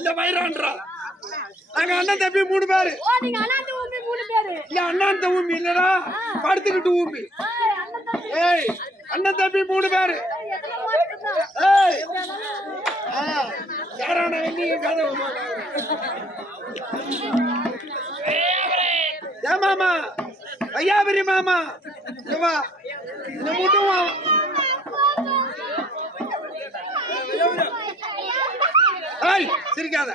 இல்ல வைரான்றா நாங்க அண்ணன் தம்பி 3 பேரு. ஓ நீங்க அண்ணன் தம்பி 3 பேரு. இல்ல அண்ணன் தம்பி இல்லடா படுத்துக்கிட்டு ஊம்பி. ஏய் அண்ணன் தம்பி 3 பேரு. ஏய் யாரான நீ கதை ஏ மாமா ஐயாபரி மாமா இவா இந்த முட்டும் ஏய் சிரிக்காத.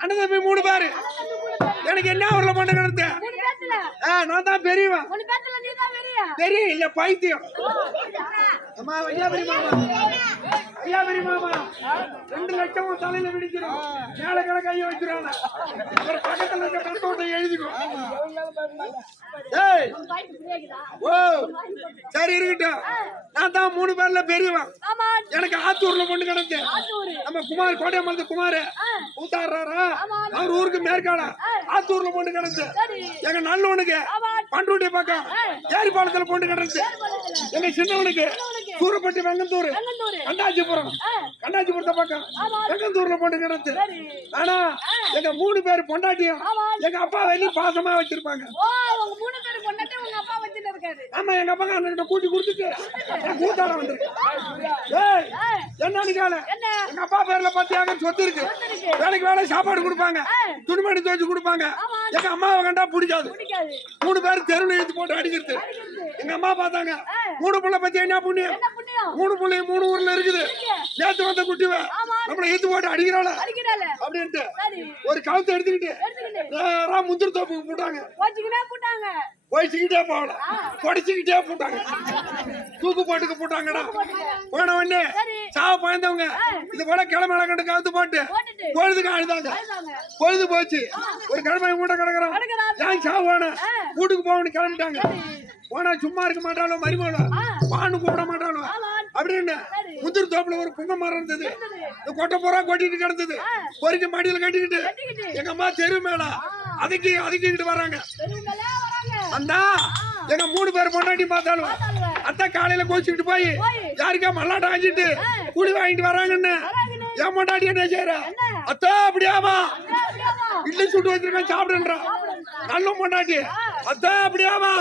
அண்ணன் தம்பி 3 பேரு. எனக்கு என்ன ஊர்ல பண்ண கிடத்த நான் தான் பெரியவன். பெரிய இல்ல பைத்தியம். அம்மா ஐயாபரி மாமா ஐயாபரி மாமா 2 லட்சம் தலையில விடிச்சிடும். மேல கிழ கைய வச்சிருவாங்க. ஒரு பக்கத்துல இருக்க கட்டோட்டை எழுதிக்கும். ஏய் ஓ சரி இருக்கட்டும். நான் தான் 3 பேர்ல பெரியவன். எனக்கு ஆத்தூர்ல பொண்ணு கிடந்து நம்ம குமார் கோட்டையம்மன் குமார் ஊத்தாடுறாரா அவர் ஊருக்கு மேற்காடா ஆத்தூர்ல பொண்ணு கிடந்து எங்க நல்லவனுக்கு பண்ருட்டி பக்கம் ஏரி பாலத்துல பொண்ணு கிடந்து எங்க சின்னவனுக்கு சூரப்பட்டி வெங்கந்தூர் கண்டாச்சிபுரம் கண்டாச்சிபுரத்தை பக்கம் வெங்கந்தூர்ல பொண்ணு கிடந்து. ஆனா எங்க 3 பேர் பொண்டாட்டியும் எங்க அப்பா வெளியே பாசமா வச்சிருப்பாங்க. ஆமா எங்க அப்பா அண்ணன் கூட்டி கொடுத்துட்டு கூத்தாட வந்துருக்கு. என்னன்னு கேளு எங்க அப்பா பேர்ல 10 ஏக்கர் சொத்து இருக்கு. வேலைக்கு வேலை சாப்பாடு கொடுப்பாங்க துணிமணி துவைச்சு கொடுப்பாங்க. எங்க அம்மாவை கண்டா பிடிக்காது. 3 பேர் தெருவில் இழுத்து போட்டு அடிக்கிறது. எங்க அம்மா பார்த்தாங்க 3 பிள்ளை பத்தி என்ன புண்ணியம் 3 பிள்ளை 3 ஊர்ல இருக்குது. நேத்து வந்த குட்டிவ நம்மள இழுத்து போட்டு அடிக்கிறாள அப்படின்ட்டு ஒரு கவுத்தை எடுத்துக்கிட்டு நேரா முந்திரி தோப்புக்கு போட்டாங்க. போயிச்சுக்கிட்டே போகல படிச்சுக்கிட்டே போட்டாங்க. தூக்கு போட்டுக்கு போட்டாங்கடா. போன உடனே சாவ பயந்தவங்க இது போல கிளம்பல கண்டு கவுத்து போட்டு பொழுதுக்கு அழுதாங்க. பொழுது போச்சு ஒரு கிழமை மூட்டை கிடக்குறோம். ஏன் சாவான வீட்டுக்கு போகணும்னு கிளம்பிட்டாங்க. போனா சும்மா இருக்க மாட்டாலும் மருமகளும் பானு கூப்பிட மாட்டாலும் அப்படின்னு முந்திரி தோப்புல ஒரு புங்க மரம் இருந்தது. கொட்டை பூரா கொட்டிட்டு கிடந்தது. பொறிக்க மடியில கட்டிக்கிட்டு எங்க அம்மா தெரு மேல அதுக்கிட்டு வர்றாங்க. அந்தா எங்க 3 பேர் பொண்டாட்டி பார்த்தாலும் அத்தை காலையில கோச்சிக்கிட்டு போய் யாருக்கா மல்லாட்ட ஆஞ்சிட்டு குடி வாங்கிட்டு வராங்கன்னு என் பொண்டாட்டி என்ன செய்யற அத்தா அப்படியாமா இட்லி சுட்டு வச்சிருக்கேன் சாப்பிடுன்றான். நல்ல பொண்டாட்டி அத்தா அப்படியாமா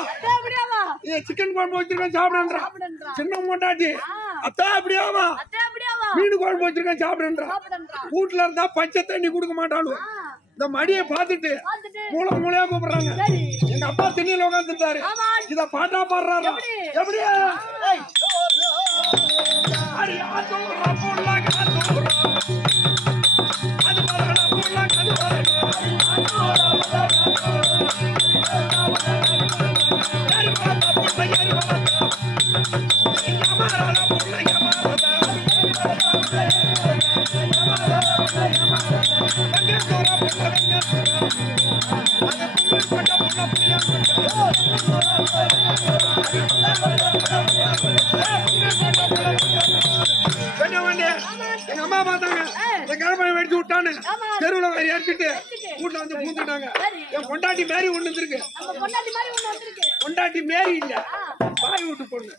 சிக்கன் குழம்பு வச்சிருக்கேன் சாப்பிடுன்றான். சின்ன பொண்டாட்டி அத்தா அப்படியாமா மீன் குழம்பு வச்சிருக்கேன் சாப்பிடுன்றான். வீட்டுல இருந்தா பச்சை தண்ணி கொடுக்க மாட்டாலும் இந்த மடியை பார்த்துட்டு மூளையா கூப்பிடுறாங்க. எங்க அப்பா திண்ணில உட்காந்துட்டாரு. இத பாட்டா பாடுறாரு. எப்படியா எங்க அம்மா பார்த்தாங்க கிழமை வெடிச்சு விட்டான்னு தெருவுல ஏறிட்டு வீட்டுல வந்து பூந்துட்டாங்க. என் பொண்டாட்டி மேரி ஒண்ணு இருக்கு. பொண்டாட்டி மேரி இல்ல பாய் வீட்டு பொண்ணு.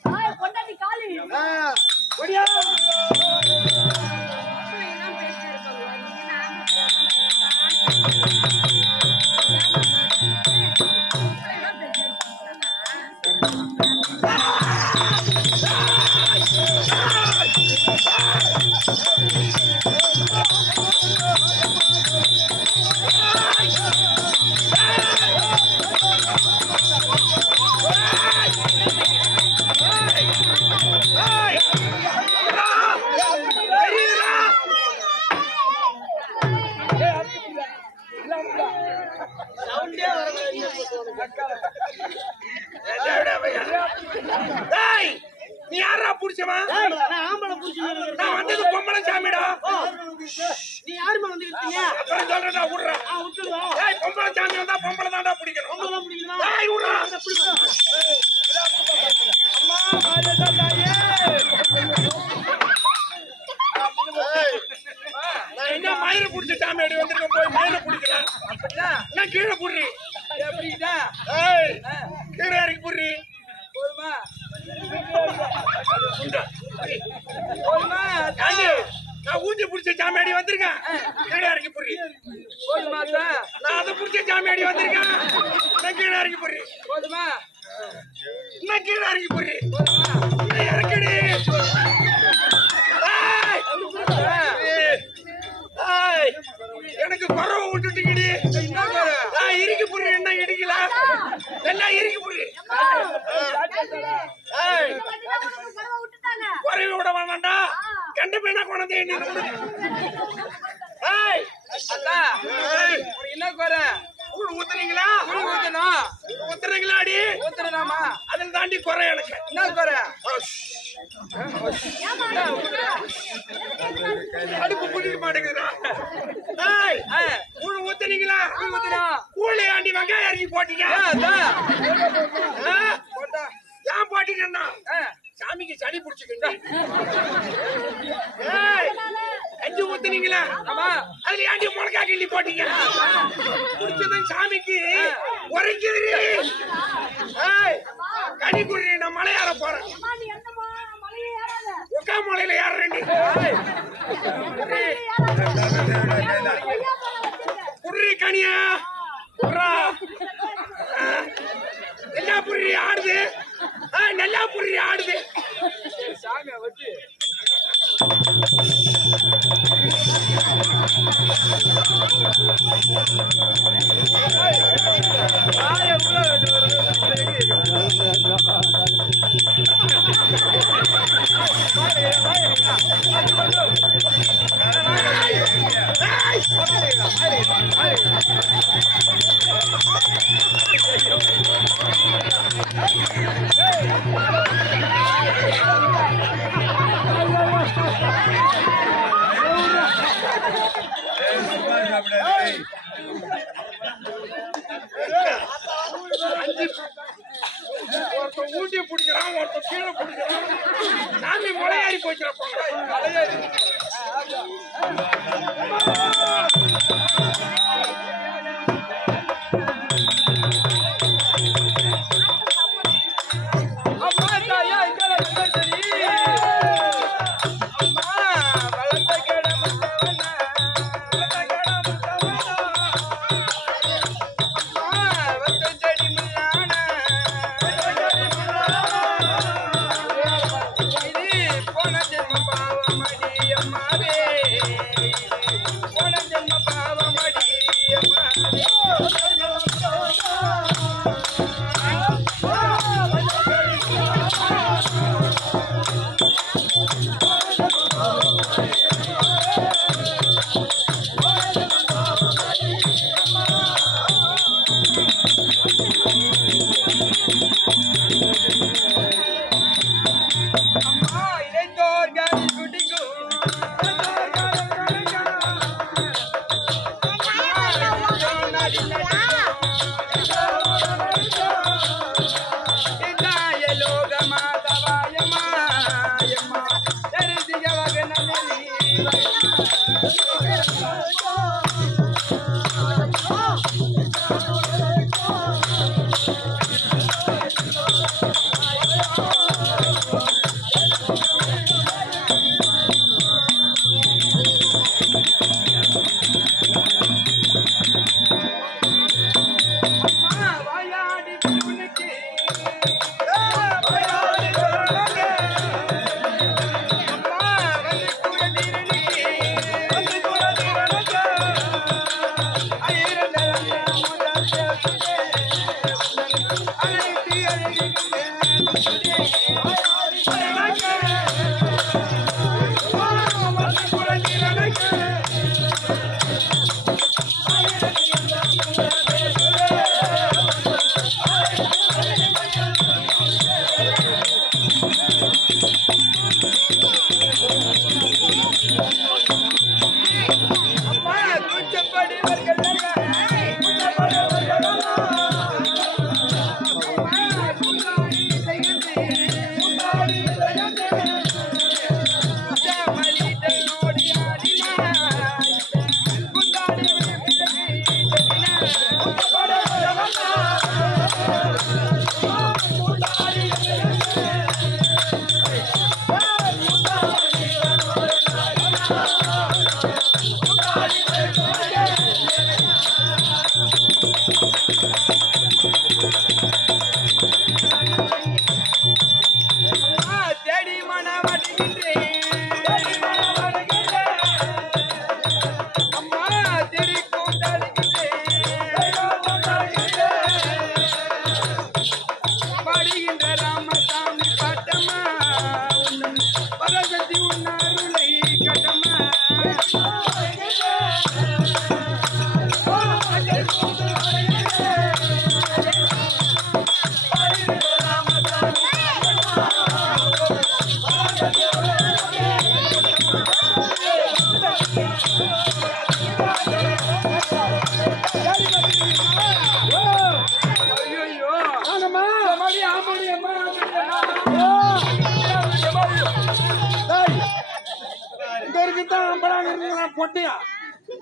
நீ யாரா புடிச்சமா? நான் ஆம்பளை புடிச்சேன். நான் வந்தது பொம்பளை சாமிடா. நீ யாருமா வந்திருக்கீங்க? அப்புறம் சொல்றடா உட்றா. உட்றா. ஏய் பொம்பளை சாமி வந்தா பொம்பளை தான்டா பிடிக்கணும். பொம்பளை தான் பிடிக்கணும். ஏய் உட்றா. அம்மா வாடா தாயே. நான் என்ன மயிரை புடிச்ச சாமி அடி வந்திருக்க போய் மயிரை புடிக்கிறேன். அப்படினா நான் கீழே புடுறி. எப்படிடா? ஏய் கீழே இறக்கி புடுறி. போதுமா? போதுமா? நான் ஊஞ்சி புடிச்ச ஜாமியாடி வந்திருக்கேன் கீழே இறக்கி புரி போதுமா அதான்? நான் அதை புடிச்ச ஜாமியாடி வந்திருக்கேன் நான் கீழே இறக்கி புரி போதுமா நான் கீழே இறக்கி புரி போதுமா இறக்கடி எனக்கு குறவை விட்டுட்டீங்கடி இறுக்கி புரி என்ன இடிக்கல எல்லாம் இறுக்கி புரி குறைவி விட வேண்டாம்டா கண்ட மீனா கொண்டே அதான் உனக்கு என்ன குறை? ஊத்துறீங்களா ஊத்துறீங்களா அடி ஊத்துறதாமா? அதில் தாண்டி குறை எனக்கு என்ன குறை? அடுப்பு புடிக்க மாட்டேங்குதுடா ஊத்துனீங்களா கூலி ஆண்டி வெங்காயம் அரிசி போட்டீங்க போட்டா ஏன் போட்டீங்கன்னா ஆ சாமிக்கு சளி பிடிச்சுக்கிட்டா அஞ்சு ஊத்துனீங்களா ஆமா அதுல ஏண்டி முளக்கா கிள்ளி போட்டீங்க குடிச்சதும் சாமிக்கு உரைக்குது கனி குடி நான் மலை ஏற போறேன் உக்கா மலையில ஏறேன் குடி கனியா குர்ரா நல்லா புரி ஆடுது நல்லா புரி ஆடுது சாமியை வச்சு ஒருத்தன் ஊட்டியை பிடிக்கிறான் ஒருத்தன் கீழே பிடிக்கிறான் சாமி முளையாடி போச்சுருப்பாங்க அம்மா தாயா இங்கே சரி அம்மா வளர்த்த கேட முத்தவனா அம்மா வத்த செடி முல்லானா இது போன ஜென்ம பாவமடி அம்மாவே போன ஜென்ம பாவமடி அம்மாவே அம்மா இளைந்தோர்கள் குடிக்கும் வாயாடி உனக்கு அம்மா வந்து குழந்தை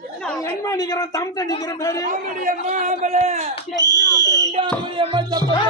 என்ன நிக்கிறேன் தம் நிக்கிற மாதிரி அம்மா அவளே இண்டாமலி அம்மா தப்பா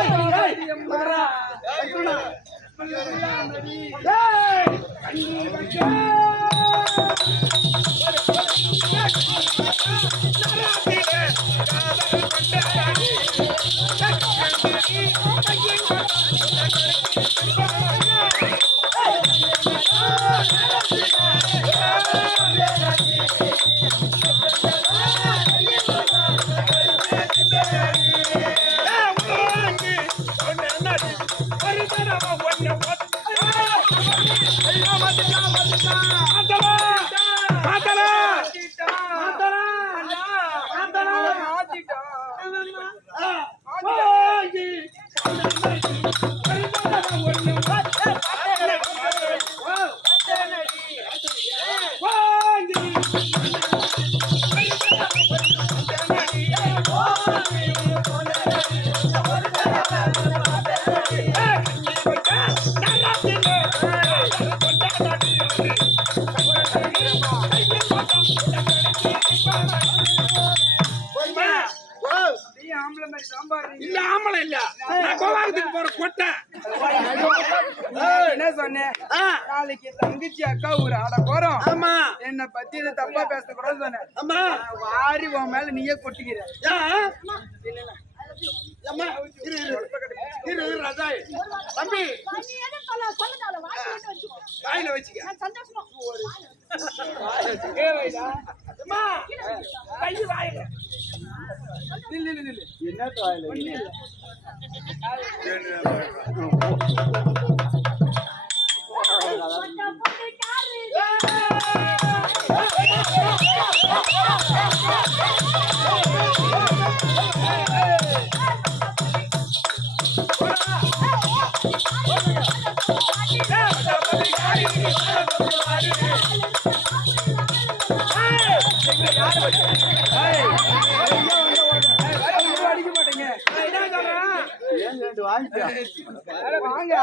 இல்ல ஆம்பளை இல்ல நான் கோவாகத்துக்கு போற கொட்டை என்ன சொன்னேன் நாளைக்கு தங்கச்சி அக்கா ஊர் ஆட போறோம் ஆமா என்ன பத்தி இதை தப்பா பேசக்கூடாது சொன்னேன் ஆமா வாரி உன் மேல நீயே கொட்டிக்கிற அம்மா இரு இரு இரு ராஜாய் தம்பி நீ எது சொல்லுதால வாங்கி வந்து வச்சுக்கோ வாயில வச்சுக்க நான் சந்தோஷமா அம்மா கை வாயில நில்லு என்ன வாயில போட்ட போட்டு காரு அடிக்க மாட்டேங்க வாங்க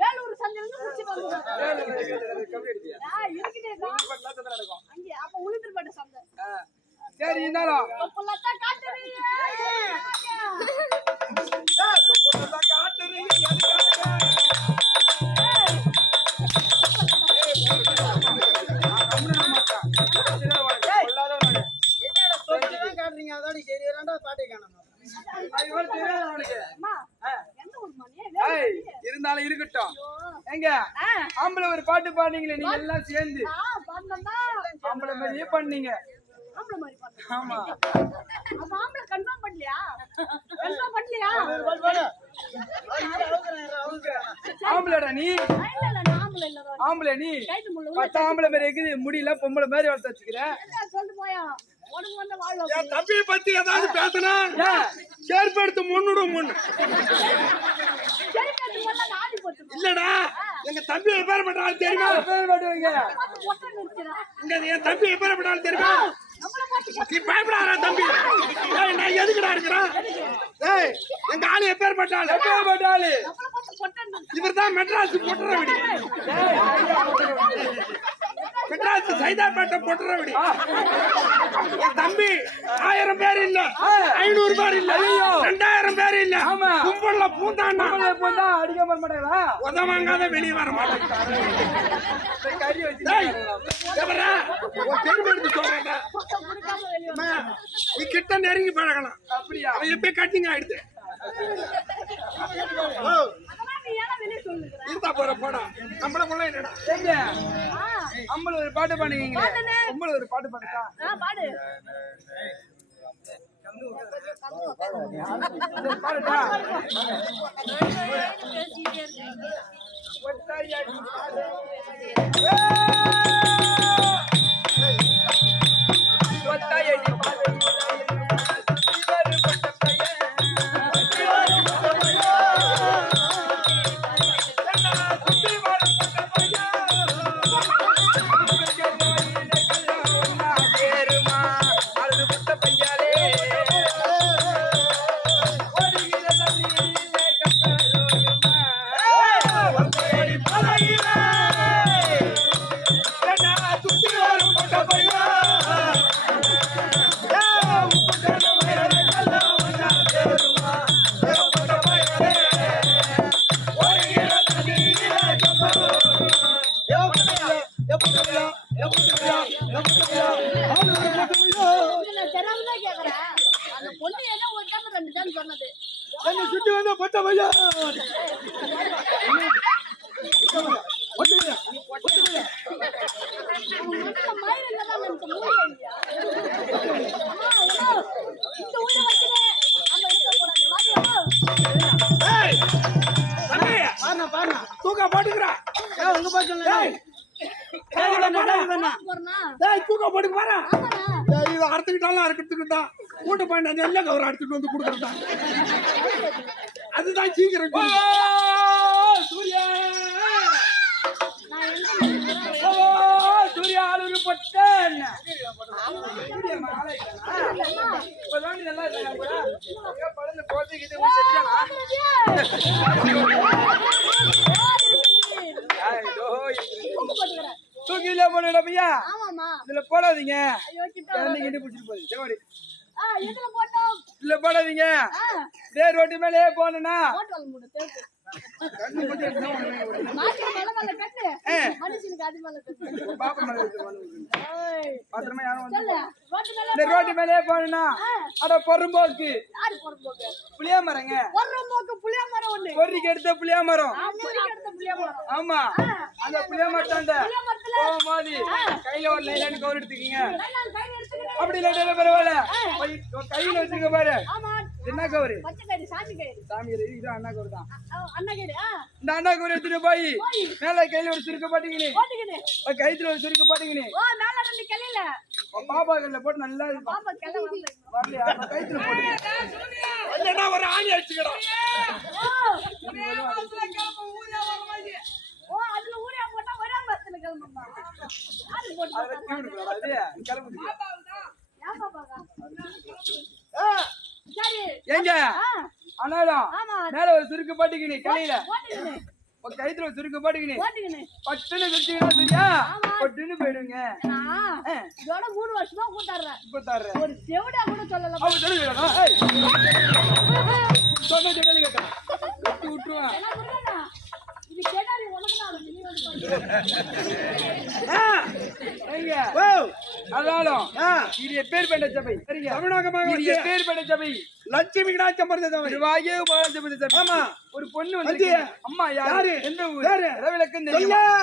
வேலூர் சந்தையில இருந்து குடிச்சிட்டு வந்துருக்கேன் அங்கே அப்ப உளுந்தூர்பேட்டை சந்தை சரி இருந்தாலும் அப்பலத்தா காட்டுறீங்க இருந்தாலும் இருக்கட்டும் எங்க ஆம்பளை ஒரு பாட்டு பாடுனீங்களே நீங்க எல்லாம் சேர்ந்து ஆம்பளை மாதிரியே பண்ணீங்க ஆமா ஆம்பளைடா நீ ஆம்பளை நீ 10 ஆம்பளை மாதிரி இருக்குது முடியல பொம்பளை மாதிரி வளர்த்து வச்சுக்கிறேன் என் தம்பியை பத்தி ஏதாவது பேசினா செயற்படுத்து முன்னுடும் முன்னு இல்லடா எங்க தம்பி எப்பேற்பட்டாலும் தெரியுமா இங்க என் தம்பி எப்பேற்பட்டாலும் தெரியுமா நீ பயப்படாத தம்பி ஏய், நான் எதுக்குடா இருக்கிறேன் ஏய் எங்க ஆளு எப்பேற்பட்டாலும் இவர் தான் மெட்ராஸ் பொட்டுறவிடி மெட்ராஸ் சைதாப்பேட்டை பொட்டுறவிடி என் தம்பி 1000 பேர் இல்ல 500 பேர் இல்ல 2000 பேர் இல்ல கும்பல்ல பூந்தாண்டா அடிக்க மாட்டாங்களா உதவாங்காத வெளியே வர மாட்டேன் கறி வச்சு நீ கிட்ட நெருங்கி பழகலாம் அப்படியா அவன் எப்ப கட்டிங்க ஆயிடுது இருந்தா போற போடா நம்மளுக்குள்ள என்னடா எங்க அம்பளை ஒரு பாட்டு பாடுவீங்களே அம்பளை ஒரு பாட்டு பாடுக்கா பாடுடா இதுல தெரியாமதான் கேக்குறேன். அந்த பொண்ணு ஏதோ ஒரு டைம் 2 டைம் சொன்னது. என்ன சுத்தி வந்தா பொட்ட பையா முதல்ல மயிலுங்க தான் எனக்கு மூளை இல்லையா? அம்மா, ஏதோ இந்த ஊர்ல வச்சுனே அந்த இடத்துல போறாங்க. வாங்க. பாருங்க தூக்கா போட்டுக்கிறா உங்க பாட்டு போறனா? தூக்கா போட்டுக்க பாரு ஆமாண்ணா. இது அறுத்துக்கிட்டாலும் அறுக்கிறதுக்கிட்டான் கூட்ட பாயிண்ட் அந்த எல்லாம் கவர் அறுத்துட்டு வந்து கொடுக்குறதா அதுதான் சீக்கிரம் சூர்யா நான் எங்க நிக்கிறேன்? சூர்யா ஆளு பட்டேன் தூக்கில போன பையா ஆமாமா. இதுல போடாதீங்க ஐயோ கிட்ட கிண்டி பிடிச்சிட்டு போகுது ஜவாடி எதுல போட்டோம்? இதுல போடாதீங்க டே ரோட்டு மேலே போனா போட்டு வாங்க மூடு தேக்கு. மாட்டு மேல மேல கட்டு. மனுஷனுக்கு அது மேல கட்டு. பாப்பா ஏய் பாத்திரமா யாரும் வந்து சொல்லு. ரோட்டு மேல இந்த ரோட்டு மேலே போனா அட பொறும்போக்கு யாரு போறம்போக்கு? புளியா மரங்க பொறம்போக்கு புளிய மரம் ஒண்ணு. பொறிக்கு எடுத்த புளியா மரம் ஆம்பூரிக்கு எடுத்த புளிய மரம். ஆமா அந்த புளியா மரத்தாண்ட புளிய மரத்துல போகும்போது கையில ஒரு லைன் கவர் எடுத்துக்கீங்க நான் கை எடுத்துக்கிறேன். அப்படி இல்லாட்ட பரவாயில்ல கையில வச்சுக்க பாரு ஆமா. என்ன கவரு பச்சை கயிறு சாமி கயிறு. சாமி இது அண்ணா கவர் தான் அண்ணா கயிறு. இந்த அண்ணா கவர் எடுத்துட்டு போய் மேல கையில ஒரு சுருக்க பாட்டிக்கினி போட்டுக்கினு. கைத்துல ஒரு சுருக்க பாட்டிக்கினி ஓ மேல 2 கிளையில. பாப்பா கையில போட்டு நல்லா பாப்பா கிளை வரல. வரலையா கைத்துல போட்டு இல்லைன்னா ஒரு ஆணி அடிச்சுக்கிறான் ஓ அதுல ஊரே போட்டா ஒரே பஸ்ல கிளம்புமா? யாரு போட்டு அதை வெட்டி விடுறா அது கிளம்புது ஏன் பாப்பாங்க? சரி. எங்க அண்ணாடா ஆமா. மேல ஒரு சுருக்கு பாட்டிக்கினி கையில போட்டுக்கினு. ஒரு கைத்துல ஒரு சுருக்கு பாட்டிக்கினி போட்டுக்கினு. பட்டுன்னு வச்சுக்கினா சரியா பட்டுன்னு போயிடுங்க நான் இதோட 3 வருஷமா கூட்டாடுறேன். இப்ப தர்றேன் ஒரு செவடா கூட சொல்லல. அவன் சொல்லுங்க சொன்ன சொல்லி கேட்டான் வெட்டி விட்டுருவான் என்ன புரியலடா? இது கேட்டாரி உனக்கு நான் நீ வந்து எங்க அதாலும் இது எப்பேர் பெற்ற சபை சரிங்க தமிழகமாக இது எப்பேர் பெற்ற சபை லட்சுமி கடாச்சம்பரத்தை திருவாயே உபாலஞ்சபதி சபை ஆமா ஒரு பொண்ணு வந்து வந்து அம்மா யாரு யாரு? எந்த ஊர் யாரு? விளக்கம் சொல்ல தெரியும்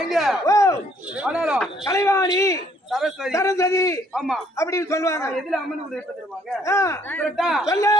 எங்க ஆனாலும் கலைவாணி சரஸ்வதி சரஸ்வதி ஆமா அப்படின்னு சொல்லுவாங்க எதுல அம்மன் கூட எப்ப தருவாங்க சொல்லட்டா? சொல்லு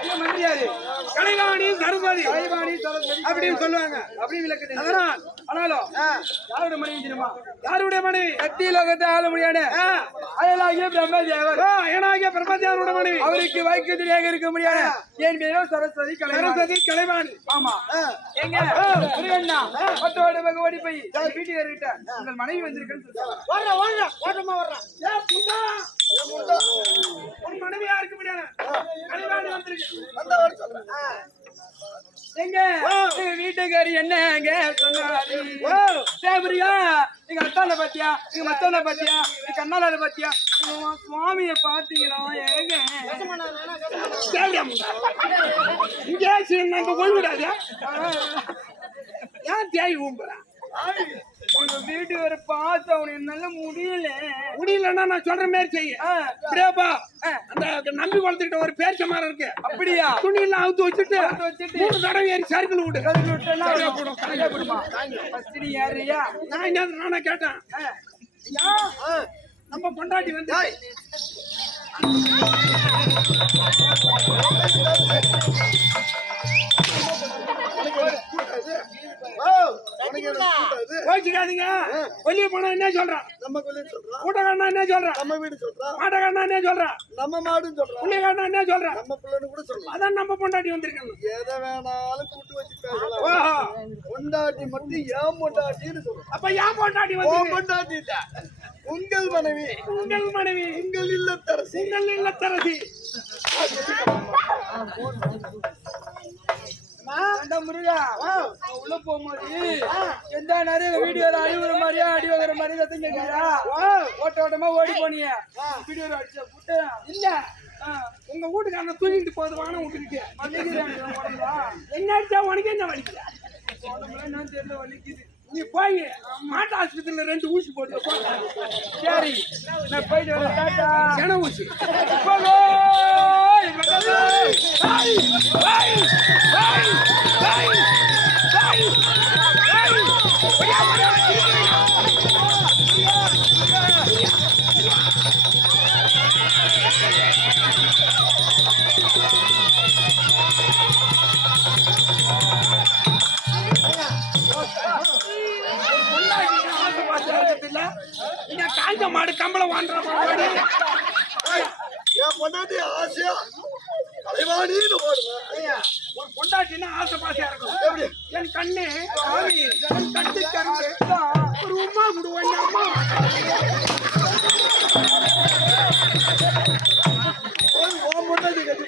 ஐயா மந்திரியாரு கலைவாணி சரஸ்வதி அப்படின்னு சொல்லுவாங்க. அப்படி விளக்குது. அதனால் ஆனாலும் யாருடைய மனைவி தெரியுமா? யாருடைய மனைவி? கத்திலோகத்தை ஆள முடியாது அயலாகிய பிரம்மதேவர். ஏனாகிய பிரம்மதேவனுடைய மனைவி. அவருக்கு வைக்கத்திலேயே இருக்க முடியாது. என் பேரோ சரஸ்வதி கலைவாணி. ஆமா. எங்க முருகண்ணா பத்தோட ஓடி போய் வீட்டுக்காரர்கிட்ட உங்கள் மனைவி வந்திருக்குன்னு சொல்றாங்க. உன் மனைவியா இருக்க முடியாது. கலைவாணி வந்திருக்கு. எங்க வீட்டுக்காரி என்னங்க சொன்னாரு? சேவரியா நீங்க அத்தான பாத்தியா, நீங்க மத்தான பாத்தியா, நீ கண்ணால பாத்தியா, சுவாமிய பாத்தீங்களா? ஏங்க இங்கே போய்விடாது. ஏன் தேய் ஊம்புறா? உங்க வீட்டு வர பார்த்து அவனுக்கு என்னால முடியலன்னா நான் சொல்ற மாதிரி செய்ய. அப்படியாப்பா அந்த நம்பி குளத்துக்கிட்ட ஒரு பேர்ச்ச மரம் இருக்கு. அப்படியா? துணி எல்லாம் அவுத்து வச்சுட்டு 3 தடவை ஏறி சர்க்கிள் விடு. யாரையா நான் என்ன நானா கேட்டேன். ஐயா நம்ம பொண்டாட்டி வந்து கோச்சிக்காதீங்க. வெளியே போனா என்ன சொல்றான்? நம்ம கொல்லிய சொல்றான். கூட்டக்காரனா என்ன சொல்றான்? நம்ம வீடு சொல்றான். மாட்டக்காரனா என்ன சொல்றான்? நம்ம மாடுன்னு சொல்றான். புள்ளைக்காரனா என்ன சொல்றான்? நம்ம பிள்ளைன்னு கூட சொல்லலாம். அதான் நம்ம பொண்டாட்டி வந்திருக்காங்க. எதை வேணாலும் கூட்டு வச்சு பேசலாம். பொண்டாட்டி மட்டும் ஏன் பொண்டாட்டின்னு சொல்றோம். அப்ப ஏன் பொண்டாட்டி ஓ வந்து? பொண்டாட்டி இல்ல, உங்கள் மனைவி. உங்கள் மனைவி. உங்கள் இல்லத்தரசி. உங்கள் இல்லத்தரசி. முருகா உள்ள போகும்போது எந்த நேரம் வீடியோ அடிவுற மாதிரியா அடி வகிற மாதிரி சத்தம் கேட்காதா? ஓட்ட ஓட்டமா ஓடி போனிய வீடியோ அடிச்ச புட்டு இல்ல உங்க வீட்டுக்காரன தூக்கிட்டு போது வானம் விட்டுருக்கு. என்ன அடிச்சா உனக்கு என்ன வலிக்குது? என்னன்னு தெரியல வலிக்குது. நீ போய் மாட்டு ஆஸ்பத்திரியில 2 ஊசி போட்டு போ. சரி நான் போயிட்டு வரேன். சென ஊசி. காஞ்ச மாடு கம்பளம் வாங்குற மாடு. என் பொண்டாட்டி ஆசையா கலைவாணின்னு போடுவேன். ஒரு பொண்டாட்டின்னா ஆசை பாசையா இருக்கும். என் கண்ணு என் கண்ணு கரும்பு ஒரு உமா விடுவேன். அம்மா பொண்டாட்டி கட்டி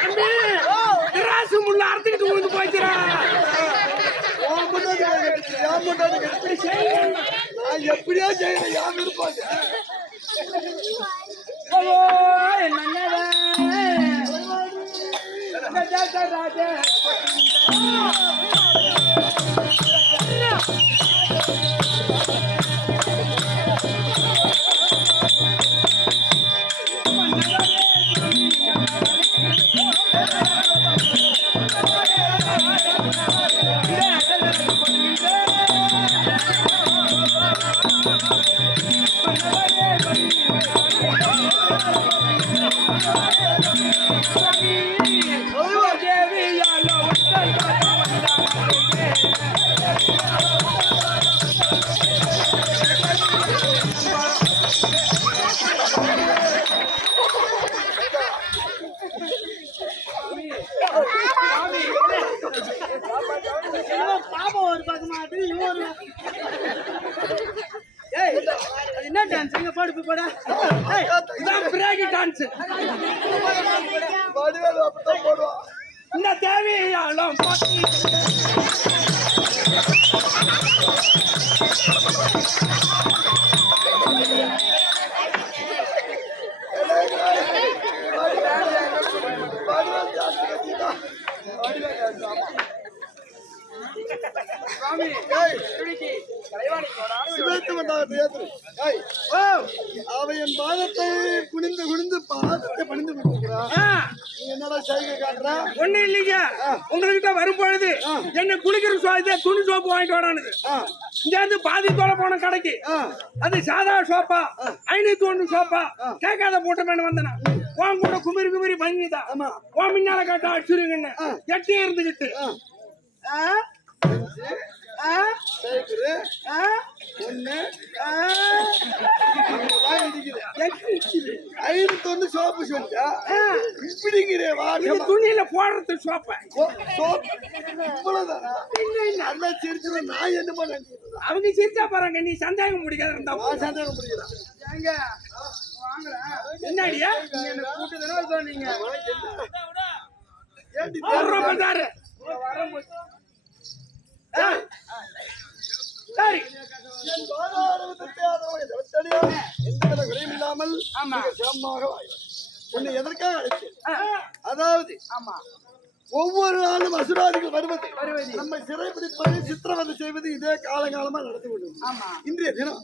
தம்பி ராசு முள்ள அறுத்துக்கிட்டு விழுந்து போய்க்கிறான். என் பொண்டாட்டி கட்டி நான் எப்படியா செய்யணும்? யாரும் இருப்பாங்க. என்ன டான்ஸ் எங்க பாடு போடா? இதான் பிரேக் டான்ஸ். வடிவேலு அப்படித்தான் போடுவான். இந்த தேவையாலும் அவன் பாதத்தை குனிந்து குனிந்து பாதத்தை பணிந்து கொண்டிருக்கிறான். நீ என்னடா சைகை காட்டுறா? ஒண்ணு இல்லைங்க. உங்ககிட்ட வரும் பொழுது என்ன குளிக்கிற சோப்பு துணி சோப்பு வாங்கிட்டு வரானுது. இங்க இருந்து பாதி தோலை போன கடைக்கு அது சாதா சோப்பா 501 சோப்பா கேட்காத போட்ட மேல வந்தனா உன் கூட குமிரி குமிரி பண்ணிதான் ஆமா. உன் முன்னால காட்டா அடிச்சுருங்கன்னு எட்டி இருந்துகிட்டு சைக்கிள் ஆ? ஒண்ணு ஆ? இடிக்குது. ஐநூத்தி ஒண்ணு சோப்பு சொல்லிட்டா இப்படிங்கிறே வாடி இந்த துணியில போடுறது சோப்பை சோப்பு இவ்வளவுதானா நல்லா சிரிச்சு நான் என்ன பண்ண அவங்க சிரிச்சா பாருங்க நீ சந்தேகம் முடிக்காத இருந்தா நான் சந்தேகம் புரியல ஏங்க வாங்கல என்னடியா என்ன கூட்டு தானே சொன்னீங்க ஏண்டி பத்தாரு சரி என் வாதாரத்தை எந்த வித குறையும் இல்லாமல் சிரமமாக உன்னை எதற்காக அழைச்சேன் அதாவது ஆமா ஒவ்வொரு நாளும் அசுராதிகள் வருவது நம்மை சிறைப்பிடிப்பது சித்திரவதை செய்வது இதே காலகாலமா நடந்து கொண்டிருக்கும் ஆமா இன்றைய தினம்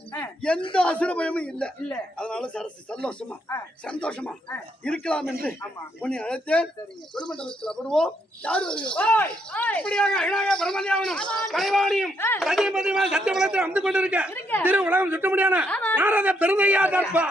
எந்த அசுர பயமும் இல்ல இல்ல அதனால சந்தோஷமா சந்தோஷமா இருக்கலாம் என்று உன்னை அழைத்தேன் குடும்பத்தில் அப்படுவோம் யார் வருகிறோம் இப்படியாக அழகாக பிரம்மதியாவனும் கலைவாணியும் சத்தியபதியுமா சத்தியபலத்தில் வந்து கொண்டிருக்க திரு உலகம் சுட்ட முடியான நாரத பெருந்தையா தற்பா